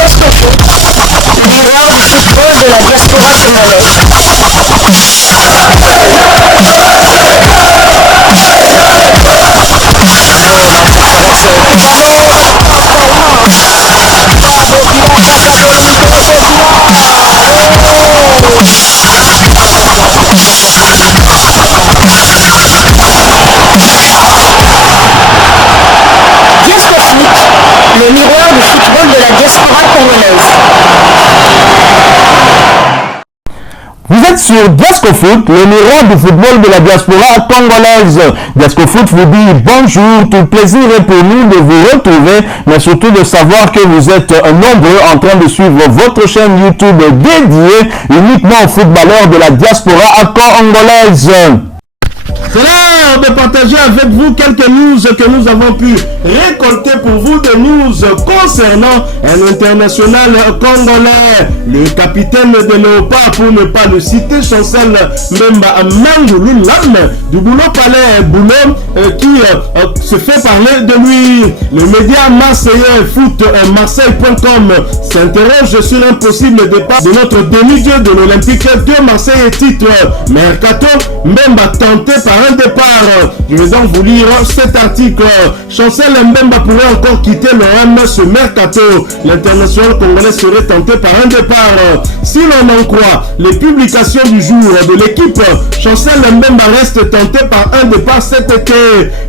Diascofoot, miroir du football de la diaspora congolaise. Le miroir du football de la diaspora congolaise. Vous êtes sur Diascofoot, le miroir du football de la diaspora congolaise. Diascofoot vous dit bonjour, tout plaisir est pour nous de vous retrouver, mais surtout de savoir que vous êtes nombreux en train de suivre votre chaîne YouTube dédiée uniquement aux footballeurs de la diaspora congolaise. C'est l'heure de partager avec vous quelques news que nous avons pu récolter pour vous, des news concernant un international congolais, le capitaine de Léopard, pour ne pas le citer, Chancel Mbemba Mangoulou, l'homme du boulot palais boulot qui se fait parler de lui. Le média marseillais foot marseille.com s'interroge sur un possible départ de notre demi-dieu de l'Olympique de Marseille et titre Mercato Mbemba tenté par un départ. Je vais donc vous lire cet article. Chancel Mbemba pourrait encore quitter l'OM ce mercato. L'international congolais serait tenté par un départ. Si l'on en croit les publications du jour de l'équipe, Chancel Mbemba reste tenté par un départ cet été.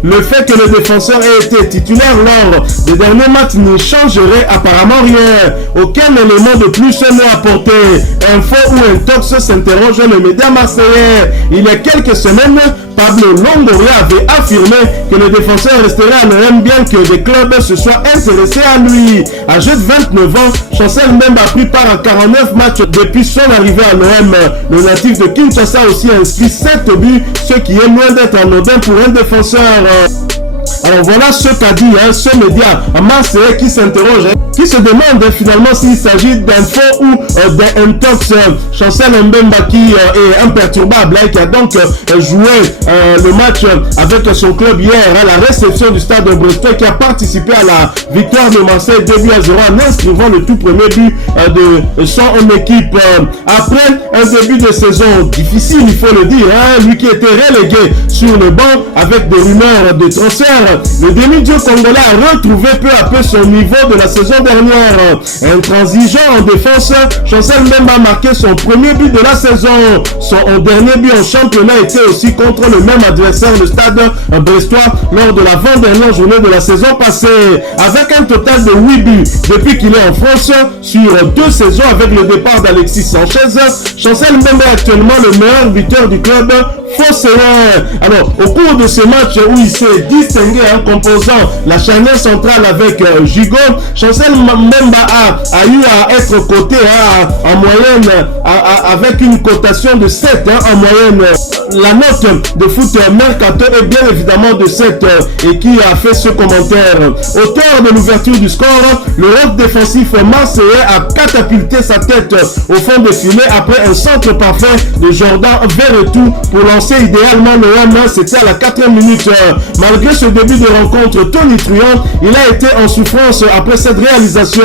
Le fait que le défenseur ait été titulaire lors des derniers matchs ne changerait apparemment rien. Aucun élément de plus n'est apporté. Info ou intox, s'interroge le média marseillais. Il y a quelques semaines, Pablo Longoria avait affirmé que le défenseur resterait à l'OM bien que des clubs se soient intéressés à lui. Âgé de 29 ans, Chancel Mbemba a pris part à 49 matchs depuis son arrivée à l'OM. Le natif de Kinshasa a aussi inscrit 7 buts, ce qui est loin d'être anodin pour un défenseur. Alors voilà ce qu'a dit ce média marseillais qui s'interroge, qui se demande finalement s'il s'agit d'un faux ou d'un intox. Chancel Mbemba qui est imperturbable, qui a donc joué le match avec son club hier à la réception du stade de Brestois, qui a participé à la victoire de Marseille 2-0 en inscrivant le tout premier but de son équipe. Après un début de saison difficile, il faut le dire, lui qui était relégué sur le banc avec des rumeurs de transfert, le demi-dieu congolais a retrouvé peu à peu son niveau de la saison dernière. Intransigeant en défense, Chancel Mbemba a marqué son premier but de la saison. Son dernier but en championnat était aussi contre le même adversaire, le stade brestois, lors de l'avant-dernière journée de la saison passée. Avec un total de 8 buts depuis qu'il est en France sur 2 saisons avec le départ d'Alexis Sanchez, Chancel Mbemba est actuellement le meilleur buteur du club phocéen. Alors, au cours de ce match où il s'est distingué en composant la charnière centrale avec Gigot, Chancel Mbemba a eu à être coté en moyenne avec une cotation de 7 en moyenne. La note de foot Mercato est bien évidemment de 7 et qui a fait ce commentaire. Auteur de l'ouverture du score, le rock défensif marseillais a catapulté sa tête au fond des filets après un centre parfait de Jordan Verretou pour lancer idéalement l'OM. C'était à la 4e minute. Malgré ce début de rencontre tonitruant, il a été en souffrance après cette réalisation.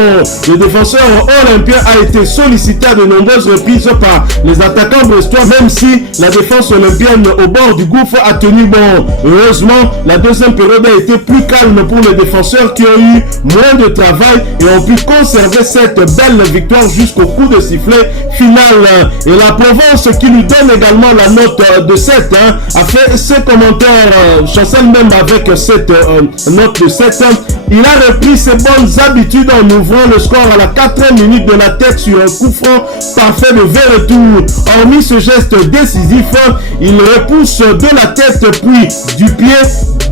Le défenseur olympien a été sollicité à de nombreuses reprises par les attaquants brestois, même si la défense olympienne au bord du gouffre a tenu bon. Heureusement, la deuxième période a été plus calme pour les défenseurs qui ont eu moins de travail et ont pu conserver cette belle victoire jusqu'au coup de sifflet final. Et la Provence, qui lui donne également la note de 7, a fait ses commentaires. Chancel même avec cette note de 7. Il a repris ses bonnes habitudes en ouvrant le score à la 4e minute de la tête sur un coup franc parfait de Verretou. Hormis ce geste décisif, il repousse de la tête puis du pied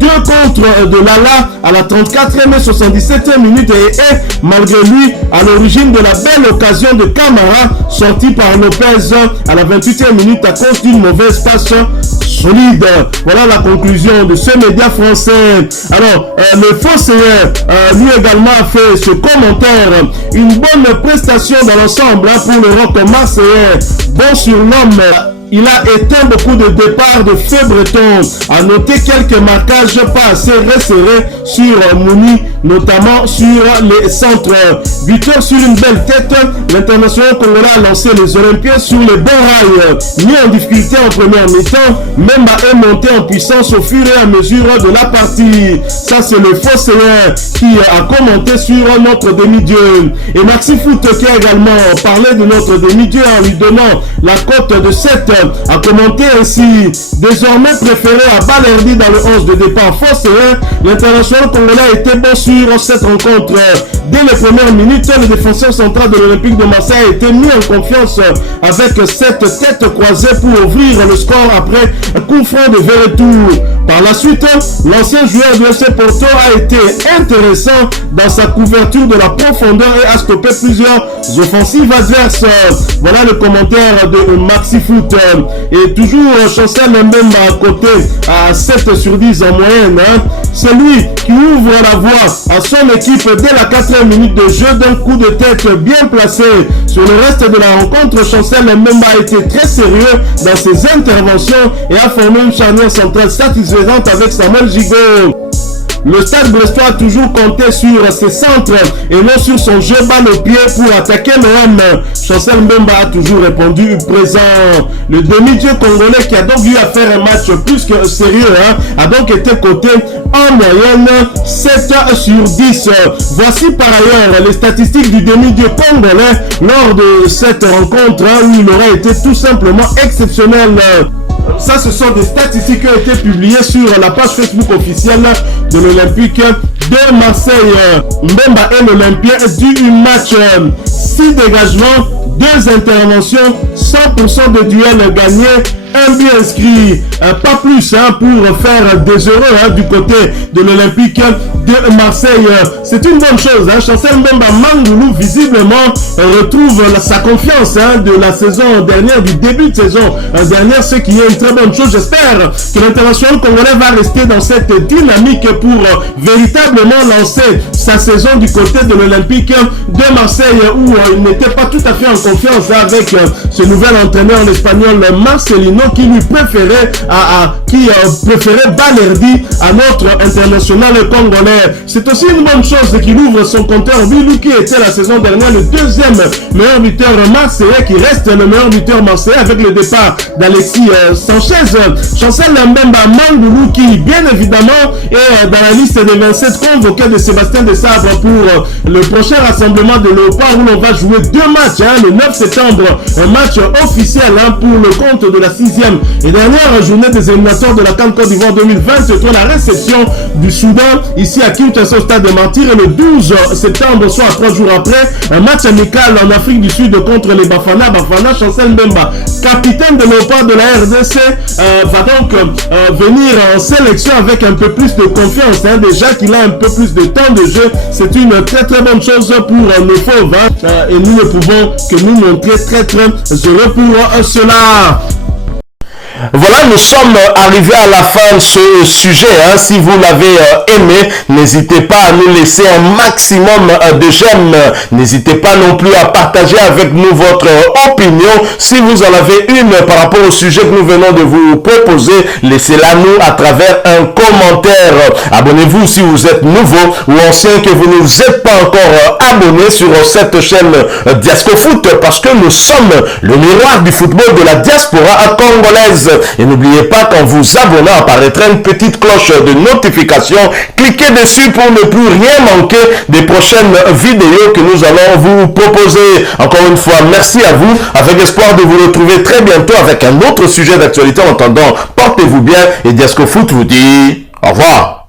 2 contre de Lala à la 34e et 77e minute et est malgré lui à l'origine de la belle occasion de Camara sortie par Lopez à la 28e minute à cause d'une mauvaise passe solide. Voilà la conclusion de ce média français. Alors, le Phocéen lui également a fait ce commentaire. Une bonne prestation dans l'ensemble pour le rock marseillais. Bon surnomme. Il a éteint beaucoup de départs de feu breton. A noter quelques marquages pas assez resserrés sur Mouni notamment sur les centres. Buteur sur une belle tête, l'international congolais a lancé les Olympiens sur les bons rails. Mis en difficulté en première mi-temps, Mbemba est monté en puissance au fur et à mesure de la partie. Ça, c'est le Fosséen qui a commenté sur notre demi-dieu. Et Maxi Foot qui a également parlé de notre demi-dieu en lui donnant la cote de 7, a commenté ainsi: désormais préféré à Balerdi dans le 11 de départ Fosséen, l'international congolais a été bon sur cette rencontre. Dès les premières minutes, le défenseur central de l'Olympique de Marseille a été mis en confiance avec cette tête croisée pour ouvrir le score après un coup franc de Verretou. Par la suite, l'ancien joueur de FC Porto a été intéressant dans sa couverture de la profondeur et a stoppé plusieurs offensives adverses. Voilà le commentaire de Maxi Foot. Et toujours Chancel Mbemba à côté à 7 sur 10 en moyenne. C'est lui qui ouvre la voie à son équipe dès la 4e minute de jeu d'un coup de tête bien placé. Sur le reste de la rencontre, Chancel Mbemba a été très sérieux dans ses interventions et a formé une charnière centrale satisfaisante avec Samuel Gigot. Le Stade Brestois a toujours compté sur ses centres et non sur son jeu balle au pied pour attaquer l'OM. Chancel Mbemba a toujours répondu présent. Le demi-dieu congolais qui a donc eu à faire un match plus que sérieux a donc été coté en moyenne 7 sur 10. Voici par ailleurs les statistiques du demi-dieu congolais lors de cette rencontre où il aurait été tout simplement exceptionnel. Ça, ce sont des statistiques qui ont été publiées sur la page Facebook officielle de l'Olympique de Marseille. Mbemba et l'Olympien du match, 6 dégagements, 2 interventions, 100% de duels gagnés, un but inscrit, pas plus pour faire des heureux du côté de l'Olympique de Marseille. C'est une bonne chose. Chancel Mbemba Mangoulou visiblement retrouve sa confiance de la saison dernière, du début de saison dernière, ce qui est une très bonne chose. J'espère que l'international congolais va rester dans cette dynamique pour véritablement lancer sa saison du côté de l'Olympique de Marseille, où il n'était pas tout à fait en confiance avec ce nouvel entraîneur l'espagnol Marcelino, qui lui préférait Balerdi à notre international congolais. C'est aussi une bonne chose qu'il ouvre son compteur Bilou, qui était la saison dernière le 2e meilleur buteur marseillais, qui reste le meilleur buteur marseillais avec le départ d'Alexis Sanchez. Chancel Mbemba Mangoulou, qui bien évidemment est dans la liste des 27 convoqués de Sébastien Desabre pour le prochain rassemblement de Léopard, où l'on va jouer 2 matchs le 9 septembre, un match officiel pour le compte de la 6e et dernière journée des éliminatoires de la CAN Côte d'Ivoire 2023, la réception du Soudan ici à Kinshasa au stade de Martyrs, et le 12 septembre, soit 3 jours après, un match amical en Afrique du Sud contre les Bafana. Chancel Mbemba, capitaine de Léopard de la RDC, va donc venir en sélection avec un peu plus de confiance, déjà qu'il a un peu plus de temps de jeu. C'est une très très bonne chose pour nos fauves, et nous ne pouvons que nous montrer très très heureux pour cela. Voilà, nous sommes arrivés à la fin de ce sujet. Si vous l'avez aimé, n'hésitez pas à nous laisser un maximum de j'aime. N'hésitez pas non plus à partager avec nous votre opinion. Si vous en avez une par rapport au sujet que nous venons de vous proposer, laissez-la nous à travers un commentaire. Abonnez-vous si vous êtes nouveau ou ancien, que vous ne vous êtes pas encore abonné sur cette chaîne Diasco Foot, parce que nous sommes le miroir du football de la diaspora congolaise. Et n'oubliez pas qu'en vous abonnant apparaîtra une petite cloche de notification. Cliquez dessus pour ne plus rien manquer des prochaines vidéos que nous allons vous proposer. Encore une fois, merci à vous, avec espoir de vous retrouver très bientôt avec un autre sujet d'actualité. En attendant, portez-vous bien et Diasco Foot vous dit au revoir.